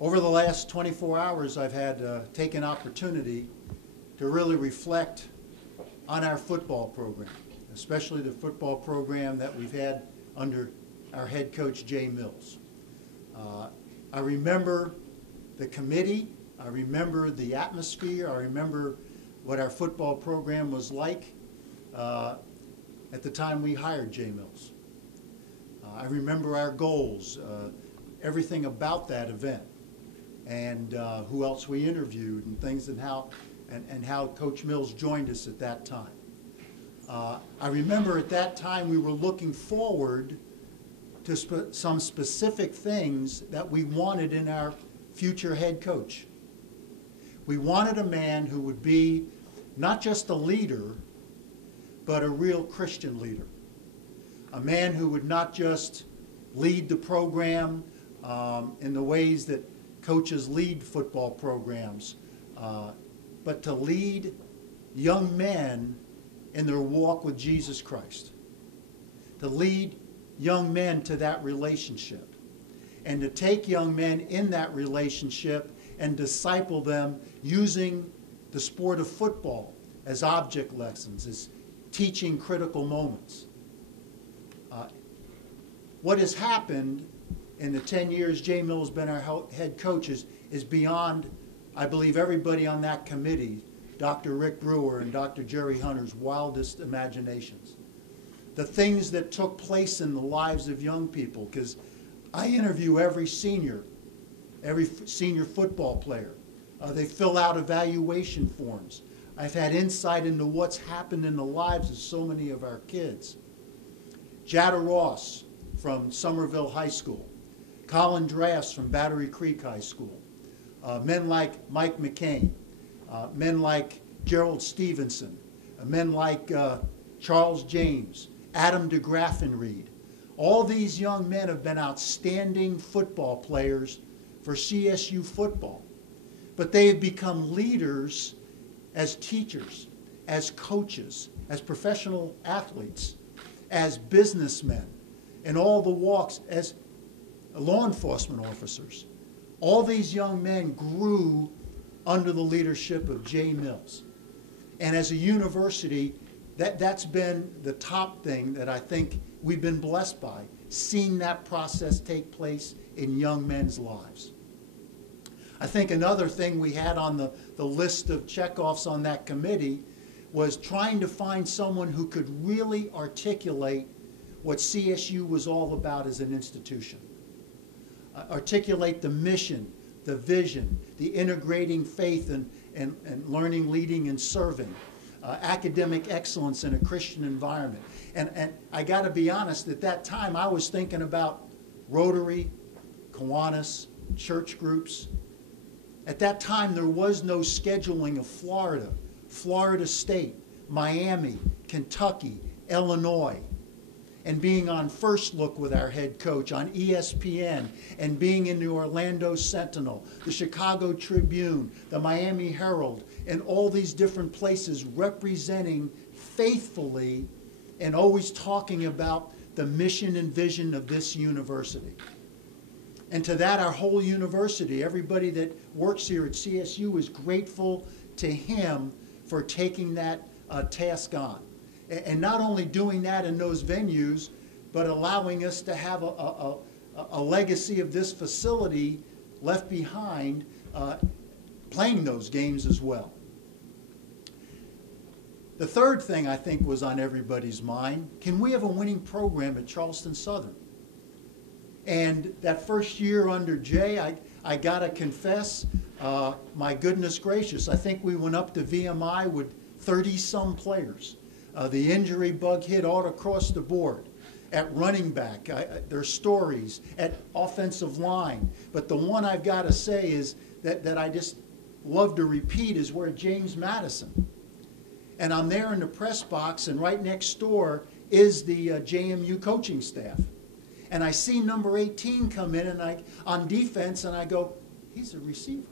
Over the last 24 hours, I've had taken opportunity to really reflect on our football program, especially the football program that we've had under our head coach, Jay Mills. I remember the committee, I remember the atmosphere, I remember what our football program was like at the time we hired Jay Mills. I remember our goals, everything about that event, and who else we interviewed and things, and how Coach Mills joined us at that time. I remember at that time we were looking forward to some specific things that we wanted in our future head coach. We wanted a man who would be not just a leader, but a real Christian leader. A man who would not just lead the program in the ways that coaches lead football programs, but to lead young men in their walk with Jesus Christ. To lead young men to that relationship. And to take young men in that relationship and disciple them using the sport of football as object lessons, as teaching critical moments. What has happened in the 10 years Jay Mills has been our head coach is beyond, I believe, everybody on that committee, Dr. Rick Brewer and Dr. Jerry Hunter's wildest imaginations. The things that took place in the lives of young people, because I interview every senior football player. They fill out evaluation forms. I've had insight into what's happened in the lives of so many of our kids. Jada Ross from Somerville High School. Colin Drafts from Battery Creek High School. Men like Mike McCain. Men like Gerald Stevenson. Men like Charles James. Adam DeGraffenreid. All these young men have been outstanding football players for CSU football. But they have become leaders as teachers, as coaches, as professional athletes, as businessmen, in all the walks, as law enforcement officers. All these young men grew under the leadership of Jay Mills. And as a university, that's been the top thing that I think we've been blessed by, seeing that process take place in young men's lives. I think another thing we had on the list of checkoffs on that committee was trying to find someone who could really articulate what CSU was all about as an institution. Articulate the mission, the vision, the integrating faith and learning, leading, and serving. Academic excellence in a Christian environment. And I got to be honest, at that time I was thinking about Rotary, Kiwanis, church groups. At that time there was no scheduling of Florida, Florida State, Miami, Kentucky, Illinois. And being on First Look with our head coach, on ESPN, and being in the Orlando Sentinel, the Chicago Tribune, the Miami Herald, and all these different places representing faithfully and always talking about the mission and vision of this university. And to that, our whole university, everybody that works here at CSU is grateful to him for taking that task on. And not only doing that in those venues, but allowing us to have a legacy of this facility left behind, playing those games as well. The third thing I think was on everybody's mind, can we have a winning program at Charleston Southern? And that first year under Jay, I got to confess, my goodness gracious, I think we went up to VMI with 30-some players. The injury bug hit all across the board. At running back, there's stories. At offensive line. But the one I've got to say is that I just love to repeat is where James Madison. And I'm there in the press box, and right next door is the JMU coaching staff. And I see number 18 come in and on defense, and I go, he's a receiver.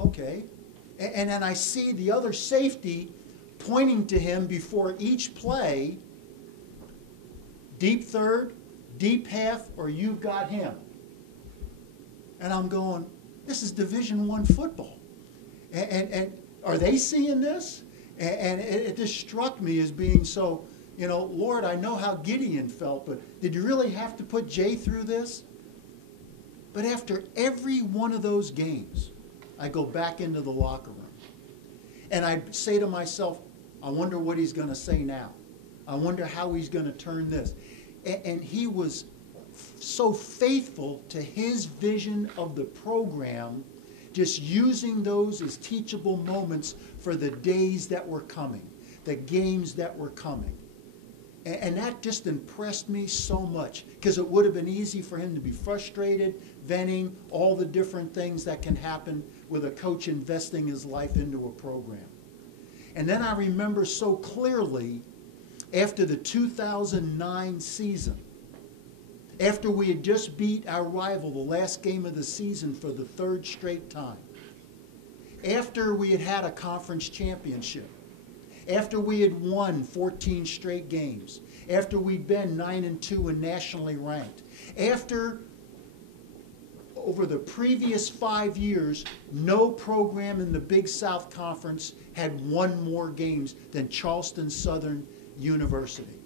Okay. And then I see the other safety pointing to him before each play, deep third, deep half, or you've got him. And I'm going, this is Division I football. And are they seeing this? And it just struck me as being so, Lord, I know how Gideon felt, but did you really have to put Jay through this? But after every one of those games, I go back into the locker room. And I say to myself, I wonder what he's going to say now. I wonder how he's going to turn this. And he was so faithful to his vision of the program, just using those as teachable moments for the days that were coming, the games that were coming. And that just impressed me so much, because it would have been easy for him to be frustrated, venting, all the different things that can happen with a coach investing his life into a program. And then I remember so clearly, after the 2009 season, after we had just beat our rival the last game of the season for the third straight time, after we had had a conference championship, after we had won 14 straight games, after we'd been 9-2 and nationally ranked, after over the previous 5 years, no program in the Big South Conference had won more games than Charleston Southern University.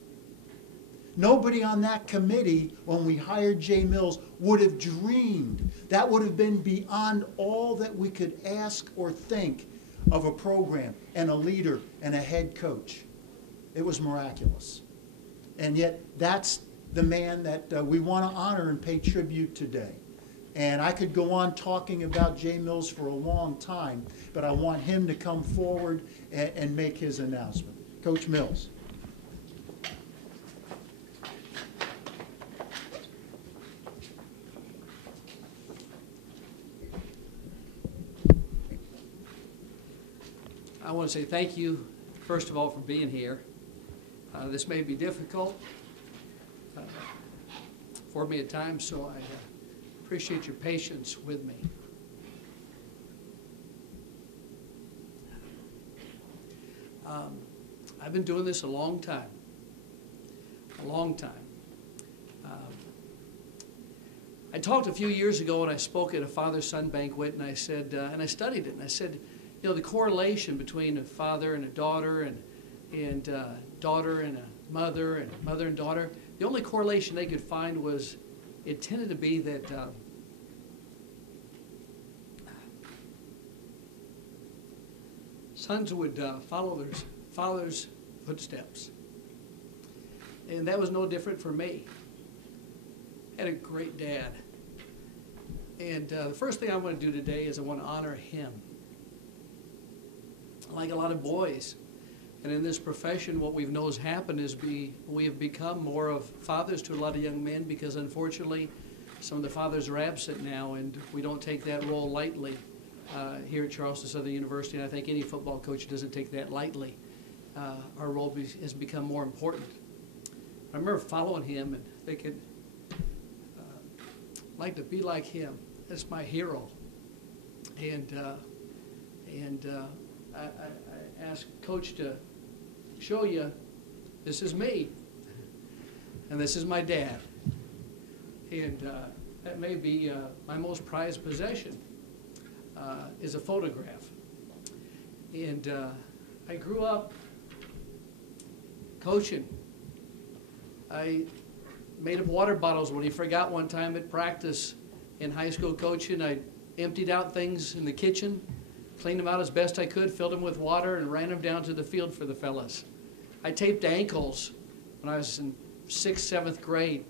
Nobody on that committee, when we hired Jay Mills, would have dreamed. That would have been beyond all that we could ask or think of a program and a leader and a head coach. It was miraculous. And yet that's the man that we want to honor and pay tribute today. And I could go on talking about Jay Mills for a long time, but I want him to come forward and make his announcement. Coach Mills. I want to say thank you, first of all, for being here. This may be difficult for me at times, so I appreciate your patience with me. I've been doing this a long time, I talked a few years ago, and I spoke at a father-son banquet, and I said, and I studied it, and I said, the correlation between a father and a daughter, and daughter and a mother and daughter, the only correlation they could find was it tended to be that sons would follow their father's footsteps. And that was no different for me. I had a great dad. And the first thing I want to do today is I want to honor him. Like a lot of boys, and in this profession, what we've known has happened is we have become more of fathers to a lot of young men, because unfortunately some of the fathers are absent now, and we don't take that role lightly here at Charleston Southern University, and I think any football coach doesn't take that lightly. Our role has become more important. I remember following him and thinking, I'd like to be like him. That's my hero. I asked Coach to show you, this is me, and this is my dad. And that may be my most prized possession, is a photograph. And I grew up coaching. I made up water bottles when he forgot one time at practice in high school coaching. I emptied out things in the kitchen, cleaned them out as best I could, filled them with water, and ran them down to the field for the fellas. I taped ankles when I was in 6th, 7th grade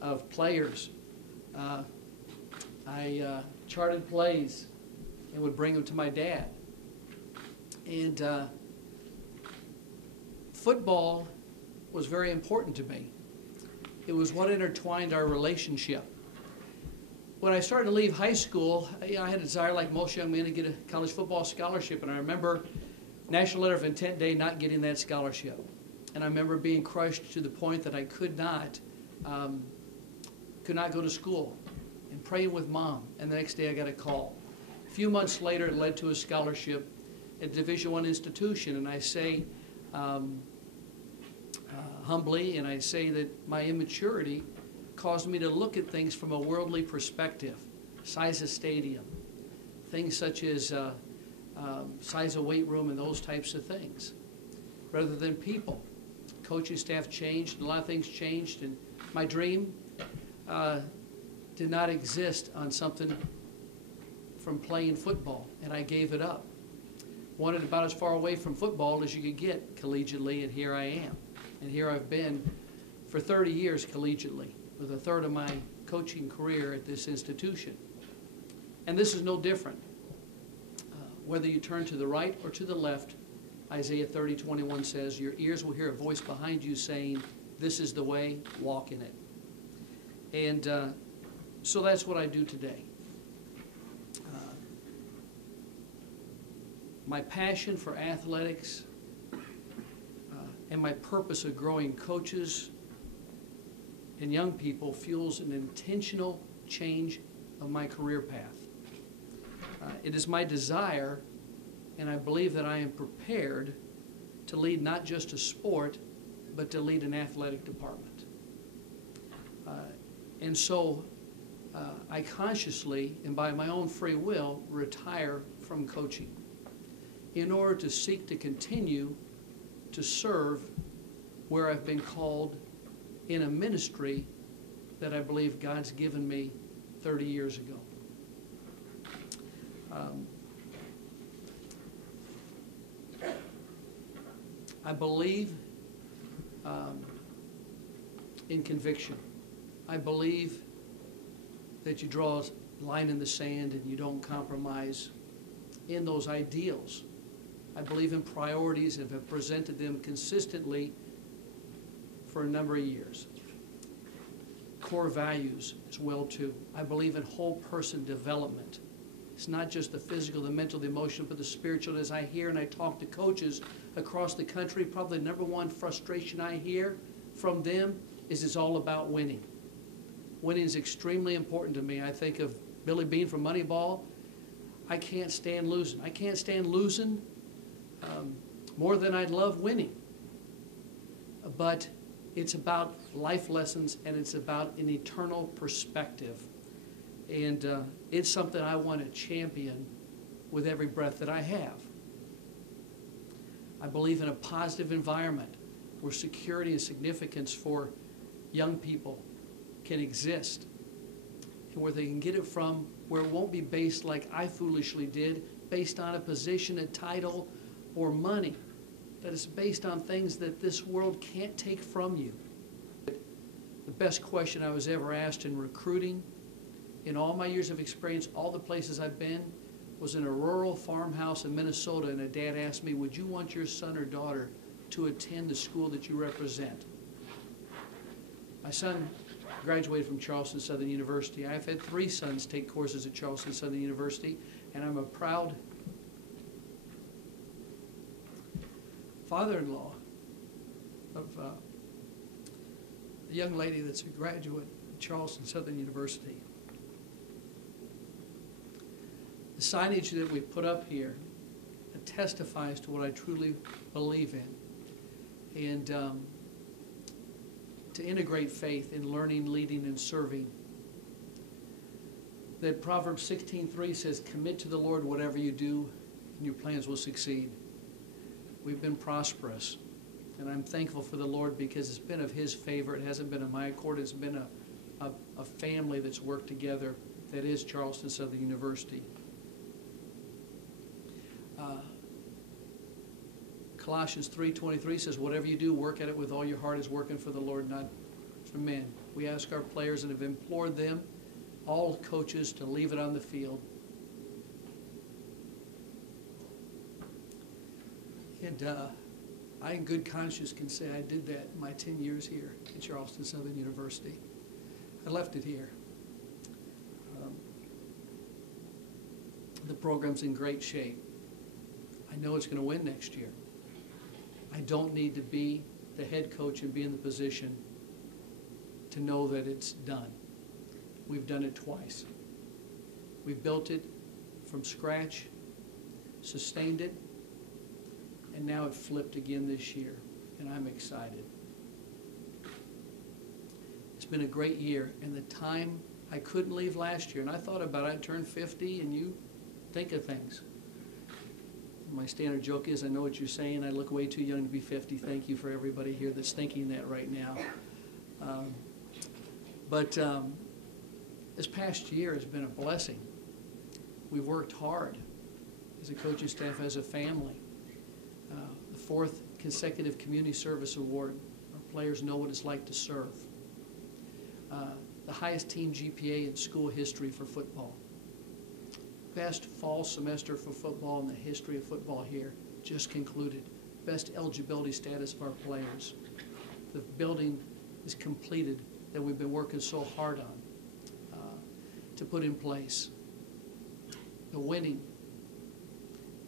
of players. I charted plays and would bring them to my dad. And football was very important to me. It was what intertwined our relationship. When I started to leave high school, I had a desire, like most young men, to get a college football scholarship. And I remember National Letter of Intent Day not getting that scholarship. And I remember being crushed to the point that I could not go to school, and praying with Mom. And the next day I got a call. A few months later, it led to a scholarship at a Division I institution. And I say humbly, and I say that my immaturity caused me to look at things from a worldly perspective. size of stadium, things such as size of weight room and those types of things, rather than people. Coaching staff changed, and a lot of things changed, and my dream did not exist on something from playing football, and I gave it up. Wanted about as far away from football as you could get collegiately, and here I am. And here I've been for 30 years collegiately, with a third of my coaching career at this institution. And this is no different. Whether you turn to the right or to the left, Isaiah 30:21 says, your ears will hear a voice behind you saying, this is the way, walk in it. And so that's what I do today. My passion for athletics and my purpose of growing coaches and young people fuels an intentional change of my career path. It is my desire, and I believe that I am prepared to lead not just a sport, but to lead an athletic department. And so I consciously, and by my own free will, retire from coaching in order to seek to continue to serve where I've been called in a ministry that I believe God's given me 30 years ago. I believe in conviction. I believe that you draw a line in the sand and you don't compromise in those ideals. I believe in priorities and have presented them consistently for a number of years. Core values as well too. I believe in whole person development. It's not just the physical, the mental, the emotional, but the spiritual. As I hear and I talk to coaches across the country, probably the number one frustration I hear from them is it's all about winning. Winning is extremely important to me. I think of Billy Bean from Moneyball. I can't stand losing. I can't stand losing more than I'd love winning. But it's about life lessons, and it's about an eternal perspective. And it's something I want to champion with every breath that I have. I believe in a positive environment where security and significance for young people can exist, and where they can get it from where it won't be based like I foolishly did, based on a position, a title, or money. That is based on things that this world can't take from you. The best question I was ever asked in recruiting, in all my years of experience, all the places I've been, was in a rural farmhouse in Minnesota, and a dad asked me, would you want your son or daughter to attend the school that you represent? My son graduated from Charleston Southern University. I've had 3 sons take courses at Charleston Southern University, and I'm a proud father-in-law of a young lady that's a graduate at Charleston Southern University. The signage that we put up here testifies to what I truly believe in. And to integrate faith in learning, leading, and serving. That Proverbs 16:3 says, commit to the Lord whatever you do, and your plans will succeed. We've been prosperous, and I'm thankful for the Lord because it's been of His favor. It hasn't been of my accord. It's been a family that's worked together that is Charleston Southern University. Colossians 3:23 says, whatever you do, work at it with all your heart as working for the Lord, not for men. We ask our players and have implored them, all coaches, to leave it on the field. And I, in good conscience, can say I did that in my 10 years here at Charleston Southern University. I left it here. The program's in great shape. I know it's going to win next year. I don't need to be the head coach and be in the position to know that it's done. We've done it twice. We built it from scratch, sustained it, and now it flipped again this year, and I'm excited. It's been a great year, and the time I couldn't leave last year, and I thought about it. I turned 50, and you think of things. My standard joke is, I know what you're saying. I look way too young to be 50. Thank you for everybody here that's thinking that right now. But this past year has been a blessing. We've worked hard as a coaching staff, as a family. The 4th consecutive community service award. Our players know what it's like to serve. The highest team GPA in school history for football. Best fall semester for football in the history of football here just concluded. Best eligibility status of our players. The building is completed that we've been working so hard on to put in place. The winning,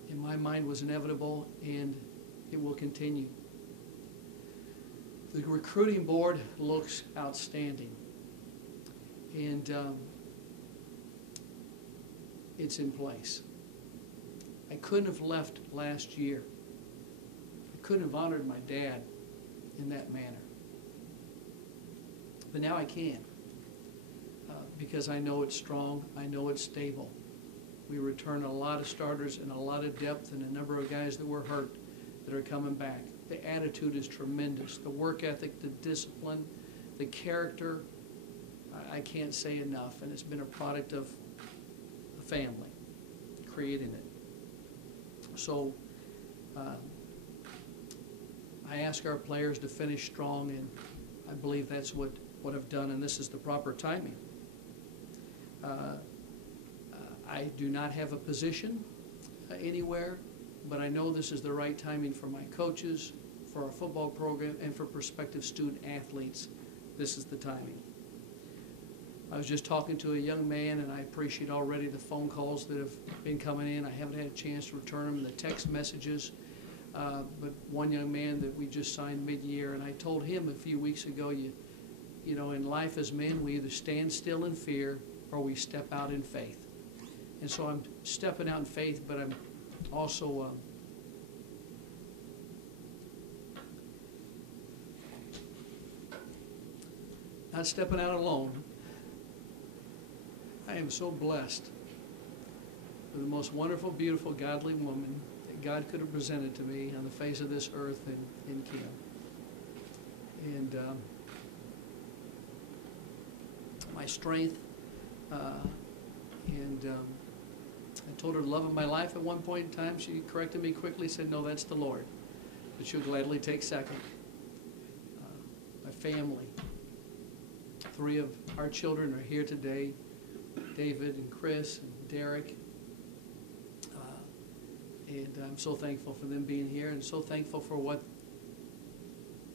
in my mind, was inevitable, and it will continue. The recruiting board looks outstanding, and it's in place. I couldn't have left last year. I couldn't have honored my dad in that manner. But now I can, because I know it's strong, I know it's stable. We return a lot of starters and a lot of depth, and a number of guys that were hurt that are coming back. The attitude is tremendous. The work ethic, the discipline, the character, I can't say enough, and it's been a product of the family creating it. So I ask our players to finish strong, and I believe that's what I've done, and this is the proper timing. I do not have a position anywhere, but I know this is the right timing for my coaches, for our football program, and for prospective student athletes. This is the timing. I was just talking to a young man, and I appreciate already the phone calls that have been coming in. I haven't had a chance to return them, the text messages, but one young man that we just signed mid-year, and I told him a few weeks ago, you know, in life as men, we either stand still in fear or we step out in faith. And so I'm stepping out in faith, but I'm also not stepping out alone. I am so blessed with the most wonderful, beautiful, godly woman that God could have presented to me on the face of this earth in Kim. And my strength, I told her the love of my life at one point in time. She corrected me quickly, said, no, that's the Lord. But she'll gladly take second. My family. 3 of our children are here today, David and Chris and Derek. And I'm so thankful for them being here, and so thankful for what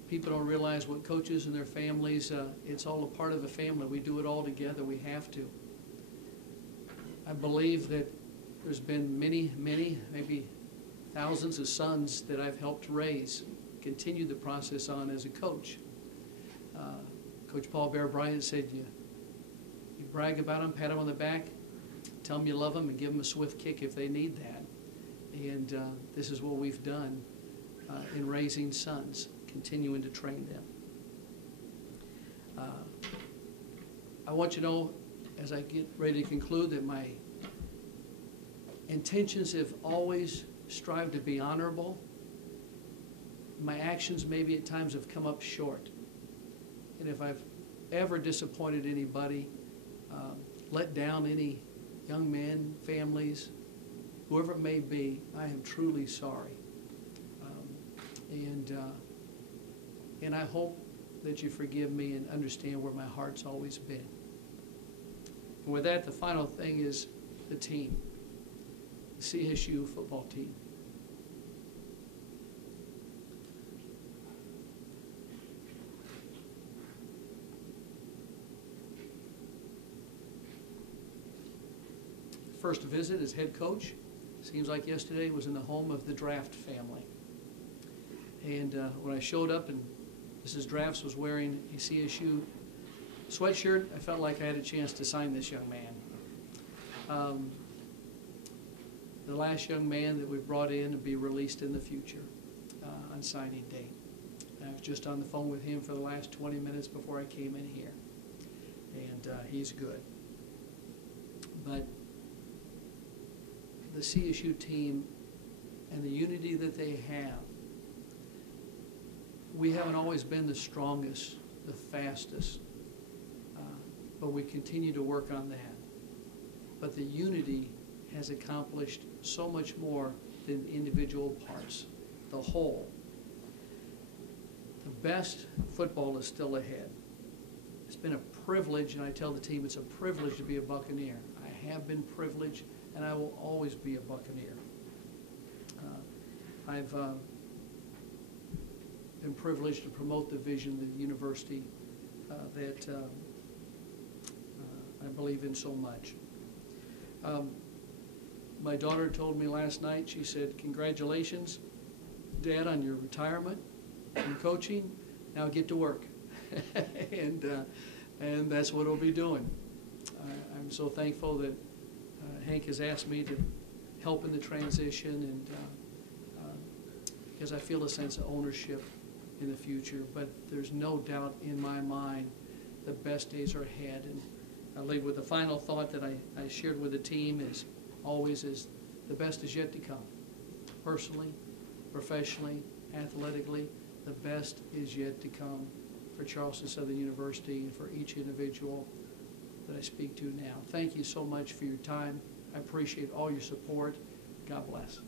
people don't realize, what coaches and their families, it's all a part of the family. We do it all together. We have to. I believe that there's been many, maybe thousands of sons that I've helped raise, continue the process on as a coach. Coach Paul Bear Bryant said, you brag about them, pat them on the back, tell them you love them, and give them a swift kick if they need that. And this is what we've done in raising sons, continuing to train them. I want you to know, as I get ready to conclude, that my intentions have always strived to be honorable. My actions maybe at times have come up short. And if I've ever disappointed anybody, let down any young men, families, whoever it may be, I am truly sorry. And I hope that you forgive me and understand where my heart's always been. And with that, the final thing is the team, the CSU football team. First visit as head coach, seems like yesterday, was in the home of the Draft family. And when I showed up and Mrs. Drafts was wearing a CSU sweatshirt, I felt like I had a chance to sign this young man. The last young man that we brought in to be released in the future on signing day. I was just on the phone with him for the last 20 minutes before I came in here. And he's good. But the CSU team and the unity that they have, we haven't always been the strongest, the fastest, but we continue to work on that. But the unity has accomplished so much more than individual parts, the whole. The best football is still ahead. It's been a privilege, and I tell the team it's a privilege to be a Buccaneer. I have been privileged, and I will always be a Buccaneer. I've been privileged to promote the vision of the university that I believe in so much. My daughter told me last night, she said, "Congratulations, Dad, on your retirement from coaching. Now get to work." and that's what we'll be doing. I'm so thankful that Hank has asked me to help in the transition, and because I feel a sense of ownership in the future. But there's no doubt in my mind the best days are ahead. And I'll leave with the final thought that I shared with the team is always is the best is yet to come. Personally, professionally, athletically, the best is yet to come for Charleston Southern University and for each individual that I speak to now. Thank you so much for your time. I appreciate all your support. God bless.